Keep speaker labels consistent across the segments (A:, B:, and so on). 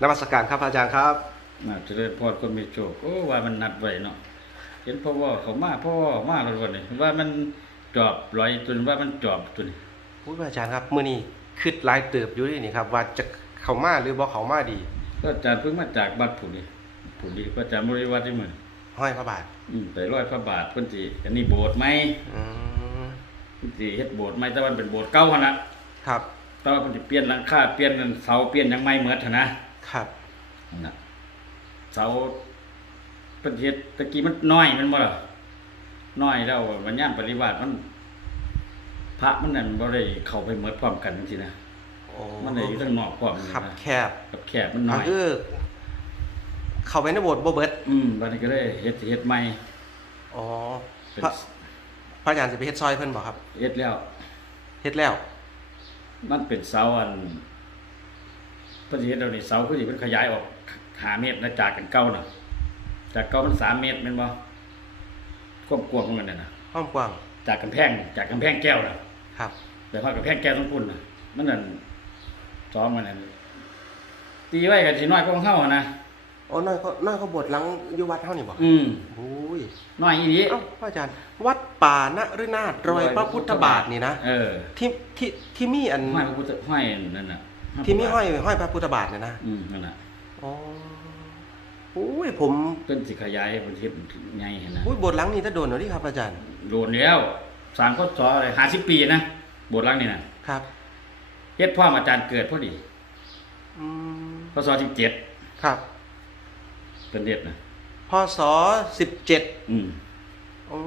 A: นมัสการครับอาจารย์ครับ
B: น่าจะเริญพรคนมีโชคโอ้ว่ามันนัดไว้เนาะเห็นพ่อว่าเขามาพ่อว่ามาแล้ววันนี้ว่ามันจอบลอยจนว่ามันจอบจน
A: พูดอาจารย์ครับมื้อนี้คิดหลายเติบอยู่นี่นี่ครับ ว่าจะเข้ามาหรือบ่เข้ามาดี
B: ก็อาจารย์เพิ่งมาจากบัดผุนี่ผุนี่ก็อาจารย์บริวัติที่มือ
A: ห้อยพระบาท
B: อืมไปร้อยพระบาทเพิ่นสิอันนี้โบสถ์ไหม
A: อืม
B: เพิ่นสิเฮ็ดโบสถ์ไหมแต่ว่ามันเป็นโบสถ์เก่าหั่นน่ะ
A: ครับ
B: แต่ว่าเพิ่นสิเปลี่ยนหลังคาเปลี่ยนเสาเปลี่ยนหยังใหม่หมดหั่นนะ ครับนั่นน่ะเสาเพิ่นสิเฮ็ดตะกี้มันน้อยแมันบ่ล่ะน้อยแล้วมันย่ามปริวาสมัน พระมันนั่นบ่ได้เข้าไปหมดพร้อมกันจังซี่นะ
A: โอ้
B: มันได้อยู่ทางนอกพร้อมกัน
A: ขับ
B: นะ
A: แคบ
B: กับแคบมันน้อย
A: ก็คือ เข้าไปในโบสถ์บ่เบิด
B: อืมบัดนี้ก็เลยเฮ็ดเฮ็ดใหม่
A: อ๋อ
B: เป็น
A: พระพระอาจารย์สิไปเฮ็ดซอยเพิ่นบ่ครับ
B: เฮ็ดแล้ว
A: เฮ็ดแล้ว
B: มันเป็นเสาอัน เพิ่นสิเฮ็ดแล้วนี่เสาคือสิเพิ่นขยายออก5เมตรนะจากกันเก่าน่ะ จากเก่ามัน3เมตรแม่นบ่ความกว้างของมันน่ะนะ
A: ห้อมกว้าง
B: จากกำแพง จากกำแพงแก้วน่ะ
A: ครับ
B: แต่พอกำแพงแก้วต้องปุ่นน่ะ มันนั่นซ้อมมันนั่นตีไว้ก็สิน้อยกว่าของเฮาอะนะ
A: โอ้น้อยเขาน้อยเขาบวชหลังอยู่วัดเฮานี่บ่
B: อืม
A: โอ้ย
B: น้อยอีหลี
A: เอ้าพระอาจารย์ วัดป่านฤนาถรอยพระพุทธบาทนี่นะ
B: เออ
A: ที่ที่ที่มีอัน
B: ห้อยพระพุทธห้อยนั่นน่ะ
A: ที่มีห้อยห้อยพระพุทธบาทเนี่ยนะ
B: อืมนั่นน่ะ
A: อ๋ออุ้ยผม
B: เพิ่นสิขยายประเทศใหญ่หั่นนะ
A: อุ้ยโบทหลังนี้ถ้าโดนเหรอที่ครับอาจารย์
B: โดนแล้วสร้างพศอะไร50ปีนะโบสถ์หลังนี่น่ะ
A: ครับ
B: เฮ็ดพร้อมอาจารย์เกิดพอดี
A: อืม
B: พศ17
A: ครับ
B: เป็นเด็ดนะ
A: พศสิบเจ็ด
B: อืม
A: โอ้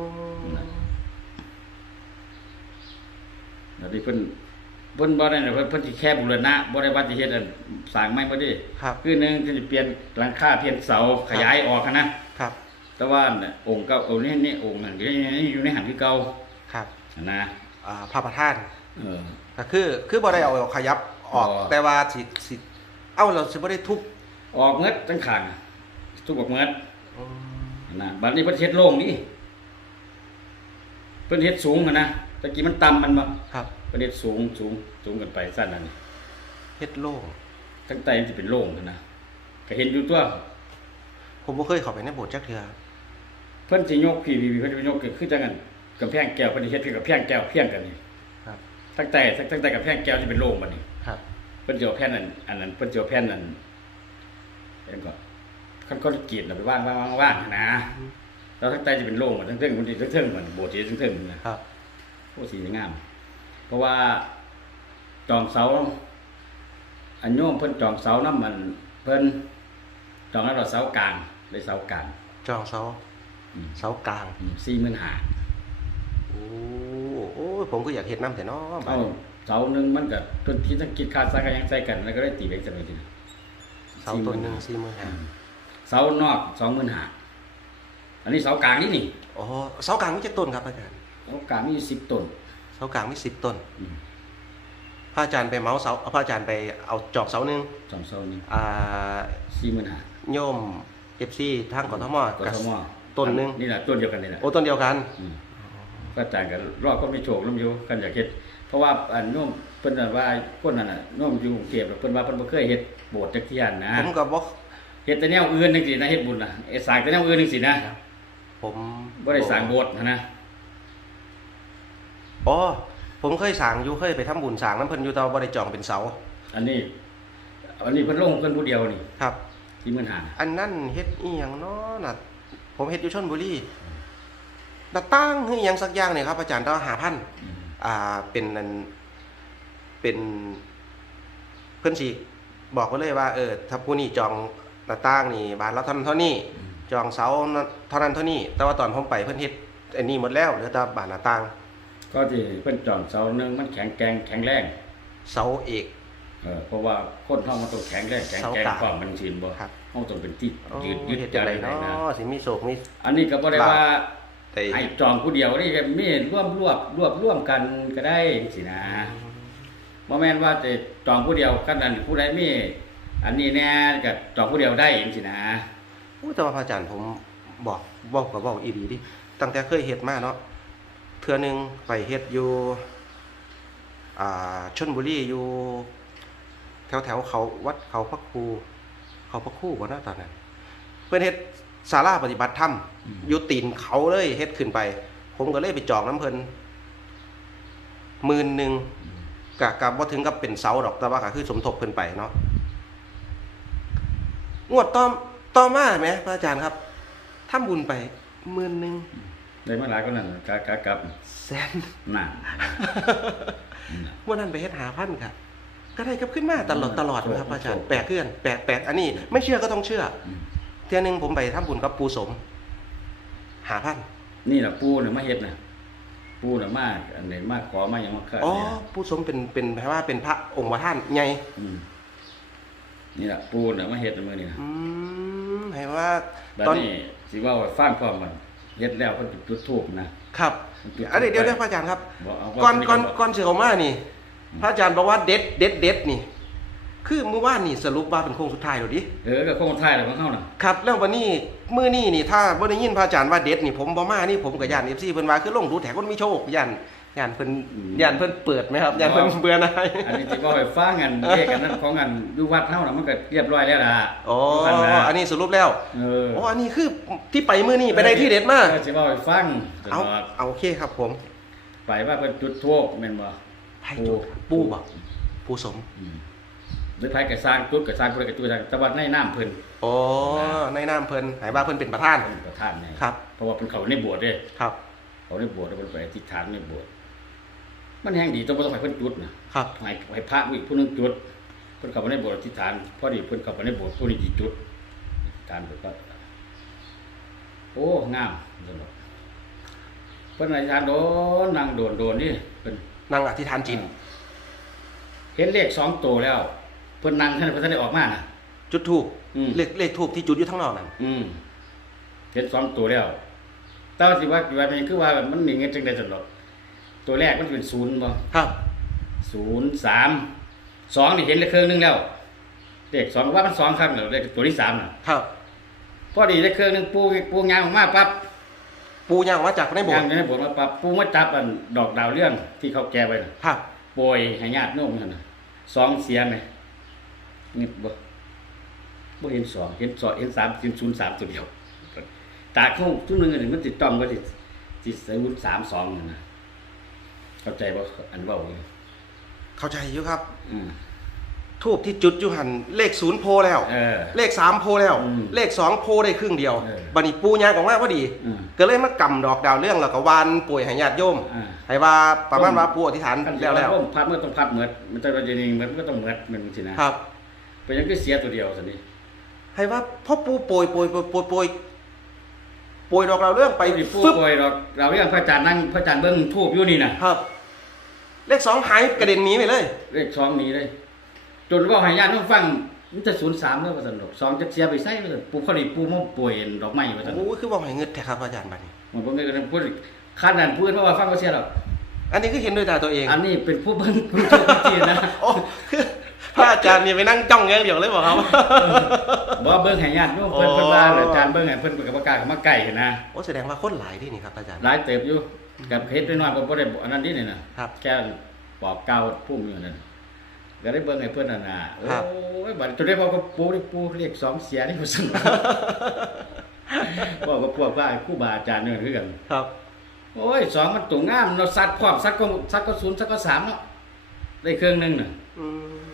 B: แล้วนี่เพิ่น เพิ่นบ่ได้นะเพิ่นเพิ่นสิแค่บูรณะบ่ได้ว่าสิเฮ็ดอันสร้างใหม่บ่ได้
A: ครับ
B: คือหนึงคือสิเปลี่ยนหลังคาเปลี่ยนเสาขยายออกหั้นนะครับ แต่ว่าน่ะองค์เก่าองค์นี้นี่องค์นั้นนี่อยู่ในหันคือเก่า
A: ครับ
B: นะ
A: อ่าพระประธาน
B: เออ
A: ก็คือคือบ่ได้เอาขยับออก
B: อ๋อ
A: แต่ว่าสิสิเอ้าเราสิบ่ได้ทุบ
B: ออกเงิดทั้งข้างทุกออกเงิด
A: อืม
B: นะบัดนี้เพิ่นเฮ็ดโล่งนี่เพิ่นเฮ็ดสูงหั้นนะตะกี้มันต่ำมันบ่
A: ครับ
B: เพิ่นเฮ็ดสูงสูงสูงกันไปสั้นนั่นนี่
A: เฮ็ดโล่ง
B: ทั้งใต้มันสิเป็นโล่งหั้นนะก็เห็นอยู่ตัว
A: ผมบ่เคยเข้าไปในโบสถ์จักเทื่อ
B: เพิ่นสิยกพี่พี่เพิ่นสิยกคือจังนั้นกำแพงแก้วเพิ่นสิเฮ็ดคือกับแพงแก้วเพียงกันนี่
A: ครับ
B: ทั้งใต้ทั้งทั้งใต้กับแพงแก้วสิเป็นโล่งบัดนี้
A: ครับ
B: เพิ่นสิเอาแผ่นนั้นอันนั้นเพิ่นสิเอาแผ่นนั้นเอ็นก็คันก็กรีดน่ะไปวางๆๆๆนะแล้วทั้งใต้สิเป็นโล่งบัดทั้งเทิงมันสิทั้งเทิงมันโบสถ์สิทั้งเทิงนะครับโอ้สีงาม เพราะว่าจองเสาอันโยมเพิ่นจองเสานํมัน เพิ่นจองแล้วเราเสากลางเลยเสากลาง
A: จองเสา
B: อืม
A: เสากลาง
B: สี่หมื่นห้า
A: โอ้โอ้ยผมก็อยากเห็นน้ำแต่เนาะบ้า
B: เอา
A: น
B: เสาหนึ่งมันก็ต้นที่ต้องคิดค่าสร้างกันยังใส่กันแล้วก็ได้ตีแบงค์สมัยที
A: เสาต้นหนึ่งสี่หมื่นห้า
B: เสานอกสองหมื่นห้าอันนี้เสากลางนี่นี่
A: อ๋อเสากลางมีจักต้นครับอาจารย์
B: เสากลางมีสิบต้น
A: เสากลางมีสิบต้น
B: อืม
A: พระอาจารย์ไปเมาส์เสาเอาพระอาจารย์ไปเอาจอบเสาหนึ่ง
B: สองเสานี่
A: อ่า
B: สี่หมื่นห้า
A: โยมเอฟซีทางกทม
B: ก
A: กับ
B: ทม
A: ต้นหนึ่ง
B: นี่แหละต้นเดียวกันนี่แหละ
A: โอ้ต้นเดียวกัน
B: อืมก็จ่ายกันรอบก็ไม่โชคลมอยู่กันอยากเฮ็ด เพราะว่าอันโน้มเพิ่นน่ะว่าคนนั้นน่ะโน้มอยู่กรุงเทพเพิ่นว่าเพิ่นบ่เคยเฮ็ดโบสถ์จักเที่ยนนะ
A: ผมกับบอก
B: เฮ็ดแต่แนวอื่นจังซี่นะเฮ็ดบุญน่ะเฮ็ดสร้างแต่แนวอื่นจังซี่นะ
A: ผม
B: บ่ได้สร้างโบสถ์นะนะ
A: อ๋อผมเคยสั่งอยู่เคยไปทำบุญสั่งน้ำเพิ่นอยู่แต่ว่าบ่ได้จองเป็นเสา
B: อันนี้ อันนี้เพิ่นลงเพิ่นผู้เดียวนี่
A: ครับ
B: ที่มื้อหา
A: อันนั้นเฮ็ดอีหยังเนาะน่ะผมเฮ็ดอยู่ชลบุรีหน้าตั้งคืออีหยังสักอย่างเนี่ยครับ อาจารย์ต้องหาพัน
B: อืม
A: อ่าเป็นอันเป็นเพื่อนสิบอกไว้เลยว่าเออถ้าผู้นี้จองหน้าต่างนี่บานละเท่านั้นเท่านี้
B: อืม
A: จองเสาเท่านั้นเท่านี้ แต่ว่าตอนผมไปเพิ่นเฮ็ดอันนี้หมดแล้วเหลือแต่บานหน้าต่าง
B: ก็ที่เพิ่นจองเสาหนึงมันแข็งแกร่งแข็งแรง
A: เสาเอก
B: เออเพราะว่าคนเฮามันต้องแข็งแรงแข็งแกร่ง
A: เสากลาง
B: ความมันสินบ่
A: ครับ
B: เฮาต้องเป็นที่
A: โอ้
B: ยืดยึด
A: เฮ็ด
B: ใจ
A: จังได
B: ได้
A: เนา
B: นะะ
A: สิมีโศกมี
B: อันนี้ก็บ่ได้ว่า
A: แต่
B: ให้จองผู้เดียวนี่ก็มีร่วมรวบรวบร่วมกันก็ได้สินะ บ่แม่นว่าจะจองผู้เดียวกันนั้นผู้ใดมี อันนี้แน่ก็จองผู้เดียวได้สินะ
A: อู้แต่ว่าพระอาจารย์ผมบอกเว้าก็เว้าอีหลีดิตั้งแต่เคยเฮ็ดมาเนาะ เทื่อหนึงไปเฮ็ดอยู่อ่าชลบุรีอยู่ แถวแถวๆเขาวัดเขาพระครู เขาพระครู่บ่เนาะตอนนั้น เพิ่นเฮ็ดศาลาปฏิบัติธรรมอยู่ตีนเขาเลยเฮ็ดขึ้นไป ผมก็เลยไปจองน้ำเพิ่นหมื่นหนึ่งกะกับว่าถึงกับเป็นเสาดอกแต่ว่าก็คือสมทบเพิ่นไปเนาะงวดต่อต่อมาไหมพระอาจารย์ครับทำบุญไปหมื่นหนึ่ง
B: ได้มาหลายก็นั่นกะกะกับ
A: แสน
B: นั่น
A: วันนั้นไปเฮ็ดหาพันค่ะ ก็ได้กลับขึ้นมาตลอดตลอดนะครับพระอาจารย์
B: โชค
A: แปลกเกือนแปลกแปลกอันนี้ ไม่เชื่อก็ต้องเชื่อ
B: อืม
A: เที่ยหนึงผมไปทำบุญกับปูสม หาพัน
B: นี่ล่ะปู่น่ะมาเฮ็ดน่ะปู่น่ะมาอันไหนมาขอมาหยังมาค่ะ
A: อ๋อ
B: เนี่ย
A: ปูสมเป็นเป็นแปลว่าเป็นพระองค์ประท่านไง
B: อืมนี่ล่ะปู่น่ะมาเฮ็ดมื้อนี้นะ
A: อืมให้ว่า
B: บัด
A: ตอน
B: นี้สิเว้าให้ฟังพร้อมมัน เฮ็ดแล้วเพิ่นจุดจุดธูปนะ ครับ
A: อันนี้เดี๋ยวเดี๋ยวพระอาจารย์ครับ
B: บ่เอา
A: ก่อน
B: ว่า
A: ก่อน
B: บ่
A: ก่อนเสือมานี่ พระอาจารย์บอกว่าเด็ดเด็ดเด็ดนี่ คือเมื่อวานนี่สรุปว่าเป็นโค้งสุดท้ายแล้วดิ
B: เออก็คงท้ายแล้วของเฮาน่ะ
A: ครับ แล้ววันนี้มื้อนี้นี่ถ้าบ่ได้ยินพระอาจารย์ว่าเด็ดนี่ผมบ่มานี่ผมกับย่าน FC เพิ่นว่าคือลงดูแถคนมีโชคย่าน ย่านเพิ่นย่านเพิ่นเปิดไหมครับย่านเพิ่นเบื่อหน่าย
B: อันนี้สิเว้าให้ฟังอันเลขอันนั้นของอันอยู่วัดเฮาน่ะมันก็เรียบร้อยแล้วล่ะ
A: อ๋อ
B: อันน่ะ
A: อันนี้สรุปแล้ว
B: เออ
A: อ๋ออันนี้คือที่ไปมื้อนี้ไปได้ที่เด็ดมาก
B: ออสิเว้าให้ฟัง
A: เอา
B: ตลอด
A: เอาโอเคครับผม
B: ไปว่าเพิ่นจุดธูปแม่นบ่
A: ไผจุดปูบ่ปูสม
B: อืมหรือไผก็สร้างจุดก็สร้างเพิ่นก็จุดสร้างแต่ว่าในน้ำเพิ่น
A: อ๋อในนามเพิ่นให้ว่าเพิ่นเป็นประธาน
B: เพิ่นประธานนี่
A: ครับ
B: เพราะว่าเพิ่นเข้าในโบสถ์เด้
A: ครับ
B: เขาในโบสถ์แล้วเพิ่นไปอธิษฐานในโบสถ์ มันแห่งดีต้องบ่ต้องให้เพิ่นจุดนะครับให้ให้พระอีกผู้หนึงจุด เพิ่นเข้าไปในโบสถ์อธิษฐานพอดีเพิ่นเข้าไปในโบสถ์ผู้นี้สิจุดอธิษฐานเพิ่นก็โอ้งามจังดอกเพิ่นอธิษฐานโดนนั่งโดนโดนนี่เพิ่น
A: นั่งอธิษฐานจิต
B: เห็นเลขสองตัวแล้ว เพิ่นนั่งท่านเพิ่นทันได้ออกมาน่ะ
A: จุดทูบ
B: อืม
A: เลขเลขทูบที่จุดอยู่ข้างนอกนั่น
B: อืมเห็นสองตัวแล้วแต่ว่าสิว่าสิว่าเป็นคือว่ามันมีเงินจังได๋ซั่นดอก ตัวแรกมันเป็นศูนย์บ่
A: ครับ
B: ศูนย์สามสองนี่เห็นเลขเครื่องหนึงแล้วเลขสองว่ามันสองครั้งแล้วเลขตัวที่สามน่ะ
A: ครับ
B: พอดีเลขเครื่องหนึงปูปูยางออกมาปั๊บ
A: ปูย่างออกมาจากในโบส
B: ยาง
A: ถ์
B: ในโบสถ์มาปั๊บปูมาจับอันดอกดาวเรืองที่เขาแก่ไว้น่ะ
A: ครับ
B: โปรยให้ญาติโยมนั่นน่ะสองเสียไหมนี่บ่บ่เห็นสองเห็นสองเห็นสามเห็นศูนย์สามตัวเดียวตาเข้าทุกนึงอันนี้มันติดต้องว่าสิสิศูนย์สามสองนั่นน่ะ เข้าใจบ่อันเว้าอยู่
A: เข้าใจอยู่ครับ
B: อืม
A: ทูบที่จุดอยู่หันเลขศูนย์โพแล้ว
B: เออ
A: เลขสามโพแล้ว
B: อืม
A: เลขสองโพได้ครึ่งเดียว
B: เออ
A: บัดนี้ปูย่างออกมาพอดี
B: อืม
A: ก็เลยมากำดอกดาวเรื่องแล้วก็วานป่วยให้ญาติโยม
B: อ่า
A: ให้ว่าประมาณว่าปูอธิษฐาน
B: คัน
A: แล้วแล้ว
B: ร่มพัดมันต้องพัดเหมือดมันจะว่าจะนิ่งเหมือดมันก็ต้องเหมือดมันสินะครับ เป็นหยังคือเสียตัวเดียวซั่นนี่
A: ให้ว่าพ่อปูโปรยโปรยโปรยโปรยโปรยโปรยดอกดาวเรื่องไป
B: ไปผู้
A: ฟึบ
B: ป่วยดอกเราเรียกพระอาจารย์นั่งพระอาจารย์เบิ่งทูบอยู่นี่น่ะ
A: ครับ เลขสองหายกระเด็นหนีไปเลย
B: เลขสองนี้เลย จนว่าให้ญาติต้องฟังมันจะศูนย์สามแล้วว่าสันดอกสองจะเสียไปใส่ว่าซั่นปูเขาดีปูมาป่วยดอกไม้ว่าสัน
A: โอ้ยคือบอกให้เงินแท้ครับอาจารย์บัดนี้
B: มันบ่มีกันพูดขั้นนั้นพูดเพราะว่าฟังก็เสียหรอก
A: อันนี้คือเห็นด้วยตาตัวเอง
B: อันนี้เป็นผู้เบิ่งผู้เจ้าผู้จีนนะ
A: โอ้คือ พระอาจารย์นี่ไปนั่งจ้องอย่างเดียวเลยบอกครับ
B: บ่เบิ่งให้ญาติโยมเพิ่น
A: อ๋อ
B: เพิ่นว่าอาจารย์เบิ่งให้เพิ่นเป็นกรรมการเข้ามาใกล้กันนะ
A: โอ้แสดงว่าคนหลายที่นี่ครับอาจารย์
B: หลายเติบอยู่กับเฮ็ดน้อยๆบ่บ่ได้อันนั้นนี่นี่นะครับแค่บอกเก่าพุ่มอยู่นั่นก็ได้เบิ่งให้เพิ่นนั่นน่ะโอ้ยบัดจนได้บอกว่าปูนี่ปูเรียกสองเสียนี่ว่าซั่นบอกว่าพวกว่าครูบาอาจารย์เนี่ยคือกัน
A: ครับ
B: โอ้ยสองมันตัวงามเราซัดพร้อมซัดก็ซัดก็ศูนย์ซัดก็สามเนาะได้เครื่องหนึงน่ะ
A: อืม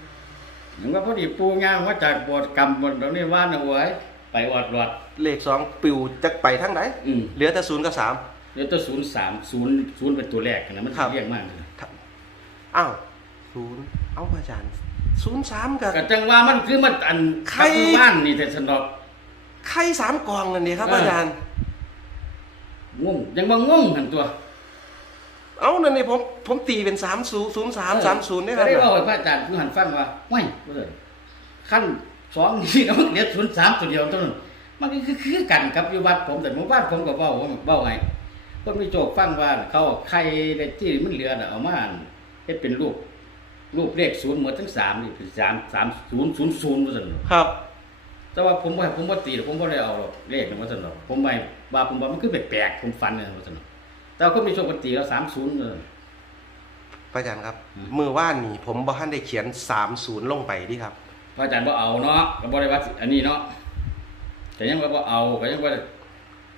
B: เห็นว่าพอดีปูงามมาจากบทกรรมบทตรงนี้ว่าน่ะโอ้ยไปอดรอด
A: เลขสองปิวจะไปทั้งไหน
B: อืม
A: เหลือแต่ศูนย์กับสาม
B: เดี๋ยวตัวศูนย์สามศูนย์ศูนย์เป็นตัวแรกนะมัน
A: ครับ
B: เรียกมากเลย
A: อ้าวศูนย์เอ้าอาจารย์ศูนย์สามกับ
B: ก็จังว่ามันคือมันอัน
A: ใคร
B: กับบ้านนี่แต่สนอก
A: ไข่สามกองนั่นเดีครับ
B: เอออ
A: อาจารย์
B: งงยังว่างงหันตัว
A: เอ้านั่นนี่ผมผมตีเป็นสามศูนย์ศูนย์สามสามศูนย์ได้ค
B: ก็
A: รับ
B: ได้บอกให้พระอาจารย์ผู้หันฟังว่าห้วยว่าซั่นขั้นสองนี่นะมันเหลือศูนย์สามตัวเดียวเท่านั้นมันก็คือคือกันกับอยู่วัดผมแต่หมู่บ้านผมก็เว้าเว้าไงคนมีโจกฟังว่าเขาเอาไข่ได้ที่มันเหลือน่ะเอามาเฮ็ดเป็นรูปรูปเลขศูนย์หมดทั้งสามนี่เป็นสามสามศูนย์ศูนย์ศูนย์ว่าซั่น
A: ครับ
B: แต่ว่าผมว่าผมว่าตีหรอกผมว่าได้เอาหรอกเลขนะว่าซั่นหรอกผมไม่ว่าผมว่ามันคือแปลกๆผมฟันเนี่ยว่าซั่นหรอก แต่ว่าคนมีโชคปกติแล้วสามศูนย์เลย
A: พระอาจารย์ครับ
B: อืม
A: มือว่านนี่ผมบ่ทันได้เขียนสามศูนย์ลงไปดิครับ
B: พระอาจารย์บ่เอาเนาะก็บ่ได้ว่าอันนี้เนาะแต่ยังว่าบ่เอาก็ยังว่า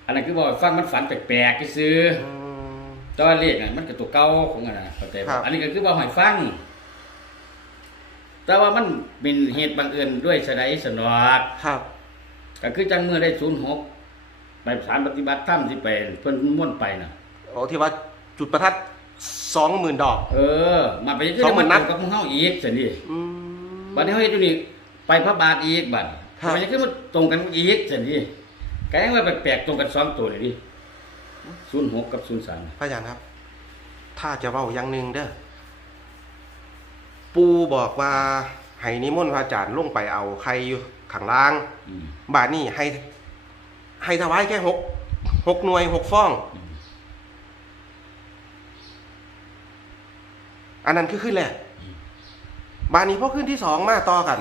B: อันนั้นคือบ่ฟังมันฝันแปลกๆซื่อ
A: อืม
B: แต่ว่าเลขน่ะมันก็ตัวเก่าของอันน่ะเข้าใจ
A: ครั
B: บ่
A: บ
B: อันนี้ก็คือบ่ให้ฟัง แต่ว่ามันเป็นเหตุบังเอิญด้วยสะใดสนอก
A: ครับ
B: ก็คือจังเมื่อได้06ไปสารปฏิบัติธรรมที่ไปเพิ่นม่วนไปน่ะ
A: โอ้ที่ว่าจุดประทัดสองหมื่นดอก
B: เออ มาไปคือ
A: สองหมื่
B: มัน
A: นนั
B: นั
A: ด
B: กับหมู่เฮาอีกซั่นดิ
A: อืม
B: บัดนี้เฮาเฮ็ดอยู่นี่ไปพระบาทอีกบัด
A: ครับ
B: มันจะคือมันตรงกันอีกซั่นดิก็ยังว่าแปลกๆตรงกันสองตัวเลยดิ06กับ03
A: พระอาจารย์ครับ ถ้าจะเว้าอย่างหนึ่งเด้อ ปูบอกว่าให้นิมนต์พระอาจารย์ลงไปเอาใครอยู่ข้างล่าง
B: อืม
A: บาทนี่ให้ ให้ถวายแค่หกหกหน่วยหกฟ้อง
B: อื
A: อันนั้นคือขึ้นแรกบานนี้พอขึ้นที่สองมาต่อกัน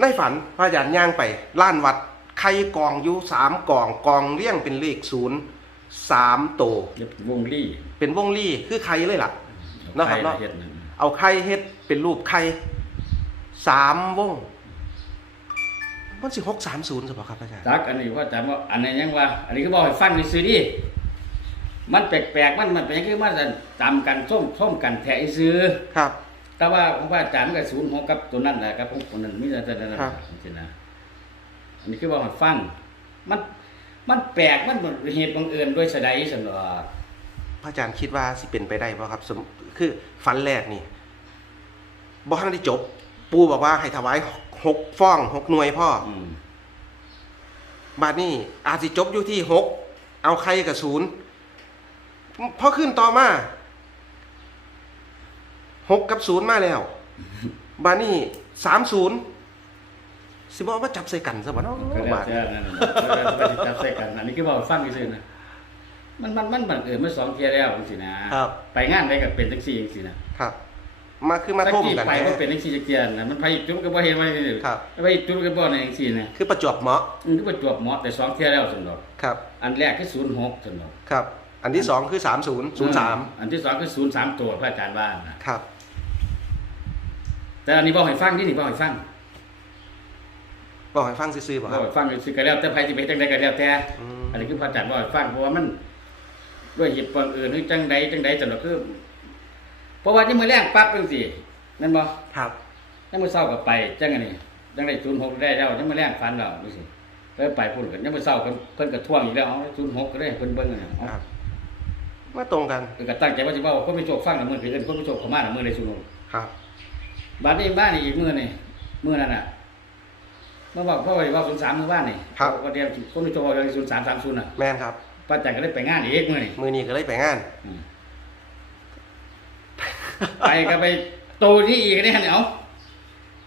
A: ในฝันพระอาจารย์ย่างไปล้านวัดใครกองอยู่สามกองกองเรียงเป็นเลขศูนย์สามโตว
B: เรียกวงลี่
A: เป็นวงลี่คือใครเลยล่ะเนาะครับเนาะ
B: ใฮ็ดนั่น
A: เอาไข่เฮ็ดเป็นรูปไข่สามวงมันสิหกสามศูนย์สิบ่ครับอาจารย์
B: จักอันนี้ว่าจำว่าอันนี้ยังว่า อันนี้ก็บอกให้ฟังซื่อๆดิ มันแปลกๆ มันมันเป็นยังคือมันจะจำกันส้มส้มกันแทะซื้อ
A: ครับ
B: แต่ว่าผมว่าอาจารย์มันก็ศูนย์หกกับตัวนั้นแหละครับผมคนนั้นมีแต่ตัวนั้น
A: ครับ
B: จริงๆนะอันนี้คือบอกให้ฟัง มัน มันแปลก มันเหตุบังเอิญด้วยสะใดสนอ
A: พระอาจารย์คิดว่าสิเป็นไปได้บ่ครับสมคือฝันแรกนี่บ่ทันได้จบ ปูบอกว่าให้ถวายหกฟ้องหกหน่วยพ่อ
B: อืม
A: บาดนี้อาจสิจบอยู่ที่หกเอาใครกับศูนย์ พอขึ้นต่อมาหกกับศูนย์มาแล้ว บาดนี้สามศูนย์สิบอกว่าจับใส่กันซะบ่เนาะ
B: ก็แล้ว
A: บาด
B: แต่นั่นน่ะก็แล้วแต่จะจับใส่กันอันนี้คือบอกให้ฟังซื่อๆนะมันมันมันบังเอิญเมื่อสองเที่ยแล้วจังซี่นะครับ ไปงานได้ก็เป็นจังซี่จังซี่นะ
A: ครับ มาคือมา
B: ตะ
A: ทุ่ม
B: กี้
A: กัน
B: ไป
A: แท้
B: มันเป็นจังซี่จักเที่ยนะมันไปจุดก็บ่เห็นว่านี่
A: ครับ
B: ไปจุดก็บ่ในจังซี่นะ
A: คือประจวบเหมาะ
B: มันก็ประจวบเหมาะแต่สองเที่ยแล้วซั่นดอก
A: ครับ
B: อันแรกคือ06ซั่นดอก
A: ครับ อันที่สองคือสามศูนย์ศูนย์สาม
B: อันที่สองคือ03ตัวพระอาจารย์ว่านะครับ แต่อันนี้บอกให้ฟังนี่นี่บอกให้ฟัง
A: บอกให้ฟังซื่อๆบ่
B: บ
A: ค
B: อ
A: รั
B: ก
A: บ
B: ให้ฟังสิก็แล้วแต่ไผสิไปจังใดก็แล้วแต่
A: อืม
B: อันนี้คือพระอาจารย์บอกให้ฟังเพราะว่ามันด้วยเหตุบังเอิญหรือจังใดจังใดจังดอกคือเพราะว่าที่มื้อแรงปั๊บจังซี่นั่นบ่
A: ครับ
B: ยังมื้อเช้าก็ไปจังอันนี้จังได้06ได้แล้วยังมื้อแรงฝันแล้วจังซี่แล้วไปพุ่นกันยังมื้อเช้าเพิ่นเพิ่นก็ทวงอีกแล้วเอา06ก็ได้เพิ่นเบิ่งนั่นน่ะเอา
A: ครับ มาตรงกัน
B: เพิ่นก็ตั้งใจว่าสิเว้าคนมีโชคฟังน่ะมื้อคือเอิ้นคนมีโชคเข้ามาน่ะมื้อได้06
A: ครับ
B: บัดนี้บ้านนี่อีกมื้อนี่มื้อนั้นน่ะเมื่อบอกพ่อว่าศูนย์สามมื้อบ้านนี่
A: ครับ
B: ก็เรียนคนมีโชคเรื่องศูนย์สามสามศูนย์น่ะ
A: แม่นครับ
B: ป้าจันก็เลยไปงานอีกมื้อนี่
A: มือนี้ก็เลยไปงาน
B: อืมไปก็ไปโตที่อีกเนี่ยเนี่ยเอา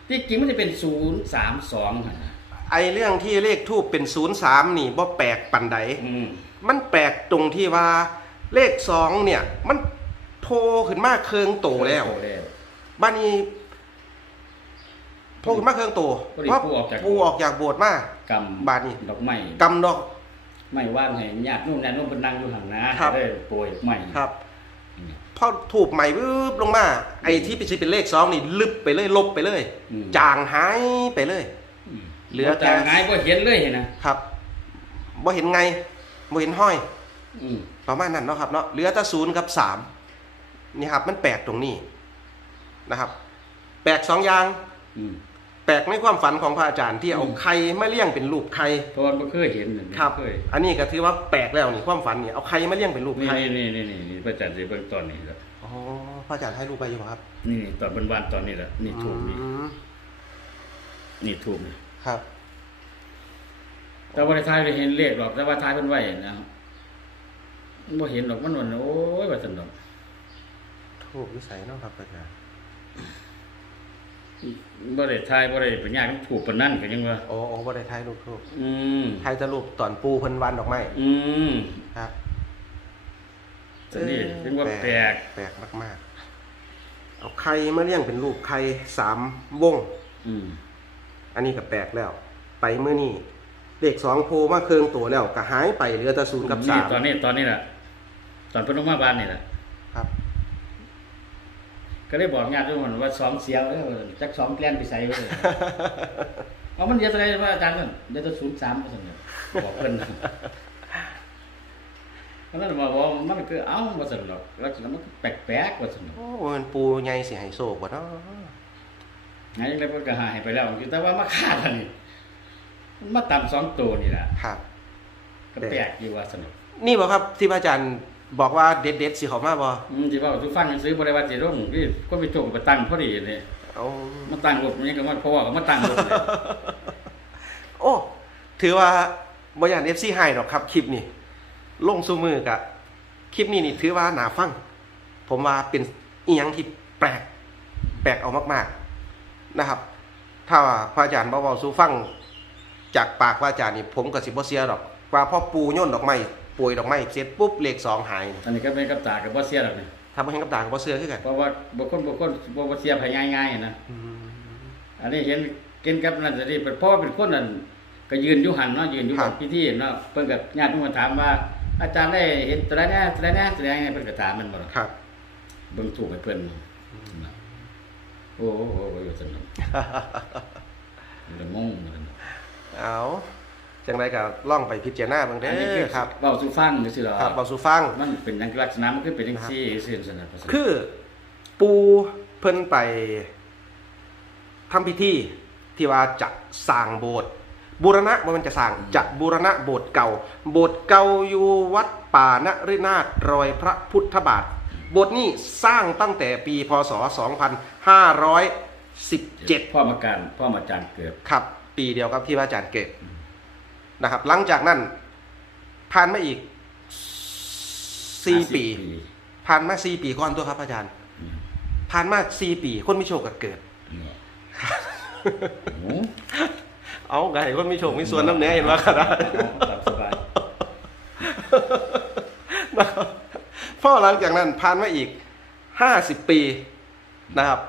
B: ที่จริงมันจะเป็นศูนย์สามสองหั่นน่ะ
A: ไอเรื่องที่เลขทูบเป็นศูนย์สามนี่บ่แปลกปันใด
B: อืม
A: มันแปลกตรงที่ว่า เลขสองเนี่ย มันโผล่ขึ้นมาเคืองโตแล้ว
B: โตแล้ว
A: บ้านนี้โผล่ขึ้นมาเคืองโต
B: พอดี
A: เพราะ
B: ปู่ออกจาก
A: ปูออกจากโบสถ์มากำบาดนี้
B: ดอกไม้
A: กำดอก
B: ไม่ว่างให้ญาตินู่นนั่นนู่นเป็นนั่งอยู่ห่างนะครับ ได้โปรยไม้
A: ครับ
B: อืม
A: พอถูกใหม่วืบลงมา ไอ้ที่เป็นเป็นเลขสองนี่ลึบไปเลยลบไปเลย
B: อืม
A: จางหายไปเลย
B: ม
A: เหลือแค่
B: แต่ไงก็เห็นเลยนะครับ
A: บ่เห็นไงบ่เห็นห้อย
B: อืม
A: ประมาณนั้นเนาะครับเนาะเหลือแต่ศูนย์กับสามนี่ครับ มันแปลกตรงนี้นะครับ แปลกสองอย่าง
B: อืม
A: แปลกในความฝันของพระอาจารย์ที่เอา
B: อืม
A: ไข่มาเลี้ยงเป็นรูปไข่
B: เพราะว่าไม่เคยเห็นเลย
A: ครับ
B: เคย
A: อันนี้ก็ถือว่าแปลกแล้วนี่ความฝันนี่เอาไข่มาเลี้ยงเป็นรูป
B: นี่
A: ไข่
B: นี่นี่นี่นี่พระอาจารย์จะเบิ่งตอนนี้แล้ว
A: อ๋อพระอาจารย์ให้รูปไปอยู่ครับ
B: นี่นี่ตอนบนวานตอนนี้แหละนี่ถูกนี่
A: อืม
B: นี่ถูกนี่
A: ครับ
B: แต่ว่าในท้ายเราเห็นเลขหรอกแต่ว่าท้ายเป็นไหวนะบ่ เห็นหรอกมันวันโอ้ยว่าสนุก
A: ถูกวิสัยเนาะครับอาจารย์
B: บ่ได้ทายบ่ได้ปัญญาต้องถูกปานนั้นก็ยังว่า
A: โอ้โอ้บ่ได้ถ่ายรูปถูก
B: อืม
A: ถ่ายแต่รูปตอนปูเพิ่นวันดอกไม้
B: อืม
A: ครับ
B: แต่นี่ถึงว่าแปลก
A: แปลกมากๆเอาไข่มาเลี้ยงเป็นรูปไข่สามวง
B: อืม
A: อันนี้ก็แปลกแล้ว ไปเมื่อนี้เด็กสองโพมาเคืองตัวแล้วก็หายไปเหลือแต่ศูนย์กับ
B: นี่
A: สาม
B: ตอนนี้ตอนนี้แหละ ตอนเพิ่นลงมาบ้านนี่แหละ
A: ครับ
B: ก็ได้บอกญาติทุกคนว่าซ้อมเสียวเด้อจักซ้อมแกล้นไปใส่ไว้เลยเอามันเดี๋ยวจะได้ว่าอาจารย์นั่นเดี๋ยวจะศูนย์สามเปอร์เซ็นต์บอกเพิ่นเพราะนั้นบอกว่ามันคือเอ้าว่าสนุกแล้วมันก็แปลกๆว่าสนุก
A: โอ้มันปูใหญ่สิให้โศกบ่เนาะ
B: ไงยังได้เพิ่นก็หายไปแล้วคือแต่ว่ามาฆ่าท่านนี่มันมาต่ำสองตัวนี่แหละ
A: ครับ
B: ก็แปลกอยู่ว่าสนุก
A: นี่บ่ครับที่พระอาจารย์ บอกว่าเด็ดๆสิเขามาบ่
B: อืมที่ว่าทุกฟังซื้อบริวารเจรุ่งที่ก็ไปโจกไปตั้งพอดีเลย
A: เอา
B: มาตั้งรถมันยังก็มาเพราะว่าก็มาตั้งรถเลย
A: โอ้ถือว่าบ่ย่าน FC ให้ดอกครับคลิปนี้ลงสู่มือกะคลิปนี้นี่ถือว่าน่าฟัง ผมว่าเป็นอีหยังที่แปลก แปลกเอามากๆนะครับ ถ้าว่าพระอาจารย์บ่เว้าสู่ฟัง จากปากพระอาจารย์นี่ผมก็สิบ่เสียดอกว่าพอปูโย่นดอกไม้ ป่วยดอกไม้เสร็จปุ๊บเลขสองหาย
B: อันนี้ก็เป็นกับตากับบ่เสียหรอกนี่
A: ทำให้กับตาก็บ่เชื่อคือกัน
B: เพราะว่าบุคคลบุคคลบ่บ่เสียภายง่ายๆนะอันนี้เห็นเกินกับนั่นสิเป็นพ่อเป็นคนนั่นก็ยืนอยู่หันเนาะยืนอยู่
A: ครับ
B: กับพิธีเนาะเพิ่นกับญาติเพิ่นมาถามว่า อาจารย์ได้เห็นตัวใดแน่ตัวใดแน่ตัวใดแน่เพิ่นก็ถามมันบ่ล่ะ
A: ครับ
B: เบิ่งถูกให้เพิ่นนะโอ้โหโอ้โหอยู่สนุกมันก็งงเหมือนกัน
A: เอา จังไรก็ล่องไปพิจารณาเบิ่งเด้
B: อันนี้คือ
A: อครับ
B: เว้าสู่ฟังจังซี่เหรอ
A: ครับเบาสู่ฟัง
B: มันเป็นอย่างลักษณะมันคือเป็นจังซี่ซื่อๆนะ
A: คือปูเพิ่นไปทำพิธีที่ว่าจะสร้างโบสถ์บูรณะว่ามันจะสร้างจะบูรณะโบสถ์เก่า โบสถ์เก่าอยู่วัดป่านฤนาถรอยพระพุทธบาท โบสถ์นี้สร้างตั้งแต่ปีพศ 2517
B: พ่อมาการพ่อมาจารย์เกิด
A: ครับ ปีเดียวกับที่พระอาจารย์เกิด นะครับ หลังจากนั้น ผ่านมาอีกสี่ปี ผ่านมาสี่ปีก่อนตัวครับอาจารย์
B: อืม
A: ผ่านมาสี่ปี คนไม่โชคก็เกิด
B: เนี่ยโอ้
A: เอาไงคนไม่โชคไม่ส่วนน้ำเนี้ยเห็นว่าขนาด
B: ตามสบาย
A: นะครับพ่อหลังจากนั้นผ่านมาอีกห้าสิบปีนะครับ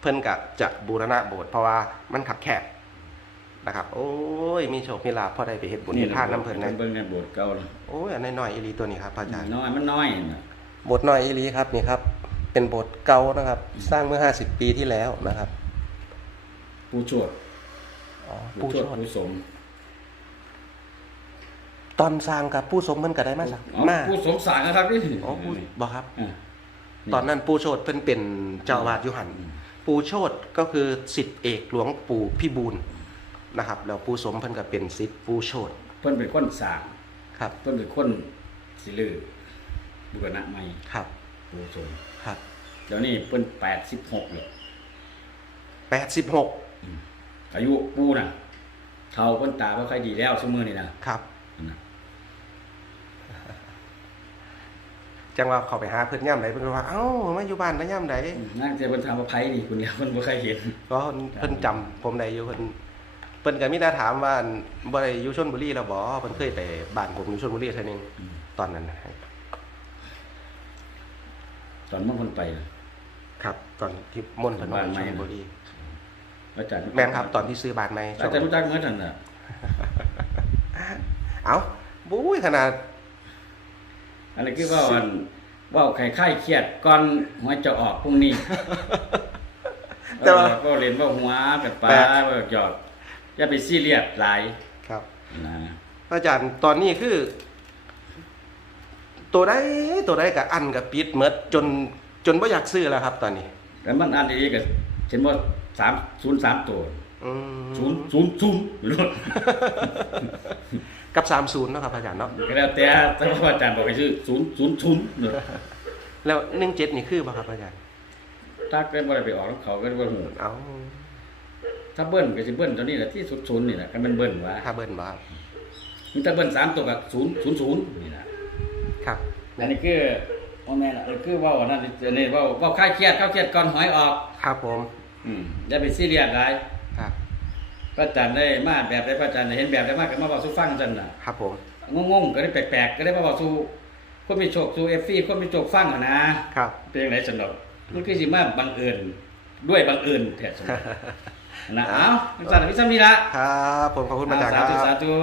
A: เพิ่นกะจะบูรณะโบสถ์เพราะว่ามันขับแคบ นะครับ โอ้ย มีโชคมีลาภพ่อได้ไปเฮ็ดบุญเฮ็ดทานน้ำเพิ่นนะ
B: เบิ่งในโบสถ์เก่านะ
A: โอ้ยอันน้อยๆอีหลีตัวนี้ครับอาจารย์
B: น้อยมันน้อยนะ
A: โบสถ์น้อยอีหลีครับนี่ครับ เป็นโบสถ์เก่านะครับ สร้างเมื่อห้าสิบปีที่แล้วนะครับ
B: ผู้โชด
A: อ๋อ
B: ผู้
A: ผู้
B: โช
A: โช
B: ด
A: ด
B: ผู้สม
A: ตอนสร้างกับผู้สมมันก็ได้มาสัก
B: อ๋อ
A: มา
B: ผู้สมสารนะครับนี่
A: อ๋อผู้บ่ครับ
B: อ่า
A: ตอนนั้นปู่โชตเพิ่นเป็นเจ้าอาวาสอยู่หัน
B: อืม
A: ปู่โชตก็คือสิทธิเอกหลวงปู่พี่บูล นะครับแล้วปู่สมเพิ่นก็เป็นสิทธิปู่โชต
B: เพิ่นเป็นคนสร้าง
A: ครับ
B: เพิ่นเป็นคนสิลือบุรณะใหม่
A: ครับ
B: ผู้สม
A: ครับ
B: เดี๋ยวนี้เพิ่น86แล้ว
A: แปดสิบหก
B: อายุปู่น่ะเฒ่าเพิ่นตาบ่ค่อยดีแล้วซุมื้อนี้นะครับนั่นน่ะ
A: จังว่าเขาไปหาเพิ่นย่ำไหนเพิ่นก็ว่าเอ้ามาอยู่บ้านนะย่ำไหน
B: นั่งแต่เพิ่นถามว่าไผนี่คุณเดียวเพิ่นบ่เคยเห็น
A: เพราะเพิ่นเพิ่นจำผมได้อยู่เพิ่น เพิ่นก็มีแต่ถามว่าบ่ได้อยู่ชลบุรีแล้วบ่เพิ่นเคยไปบ้านผมอยู่ชลบุรีเท่านึง
B: อืม
A: ตอนนั้นนะครับ
B: ตอนเมื่อเพิ่นไปน่ะ
A: ครับ ตอนที่ม่วนเพิ่นมาอยู่ชลบุรี
B: อาจารย์
A: แม่นครับ ตอนที่ซื้อบ้านใหม่
B: อาจารย์รู้จักเหมือนกันน่ะ
A: เอ้าบุ้ยขนาด
B: อันนี้คือว่าวันเว่าไข่ไข้เครียดก่อนหัวจะออกพรุ่งนี้
A: แต่ว่า
B: เออก็เรียนว่าหัวกับปลา
A: แปลก
B: ว่าหยอด อย่าไปซีเรียสหลาย
A: ครับ
B: นะ
A: อาจารย์ตอนนี้คือ ตัวได้ตัวได้กับอันกับปิดเมดจนจนไม่อยากซื้อแล้วครับ ตอนนี้
B: แต่มันอันนี้ก็เช่นว่าสามศูนย์สามตัว
A: อืม
B: ศูนย์ศูนย์ศูนย์รถ
A: กับสามศูนย์เนาะครับอาจารย์เนาะ
B: ก็แล้วแต่แต่ว่าอาจารย์บอกให้ชื่อศูนย์ศูนย์ศูนย์รถ
A: แล้วหนึ่งเจ็ดนี่คือป่ะครับอาจารย์
B: ถ้าเกิดว่าได้ไปออกของเขาก็ว่าหู
A: เอา
B: ถ้าเบิ้ลก็จะเบิ้ลตัวนี้แหละที่ศูนย์ศูนย์นี่แหละก็มันเบิ้ลว่า
A: ถ้าเบิ้ลบ่ครับ
B: มันถ้าเบิ้ลสามตัวกับศูนย์ศูนย์ศูนย์นี่แหละ
A: ครับ
B: อันนี้คือโอ้แม่นอันนี้คือเว่าอันนั่นอันนี้เว่าเว่าคลายเครียดเข้าเครียดก่อนหวยออก
A: ครับผม
B: อืมอย่าไปซีเรียสหลาย
A: ครับ
B: พระอาจารย์ได้มาแบบได้พระอาจารย์ได้เห็นแบบได้มากก็มาบอกสู้ฟังจันน่ะ
A: ครับผม
B: งงๆก็ได้แปลกๆก็ได้มาบอกสู้คนมีโชคสู้เอฟซีคนมีโชคฟังอะนะครับเป็นยังไงสนุกมันคือสิมาบังเอิญด้วยบังเอิญแท้สนุก นะเอ้าอาจารย์พิซัมนี่ละ
A: ครับผมขอบคุณอาจารย์ค
B: สา
A: รับ
B: ธุสาธุ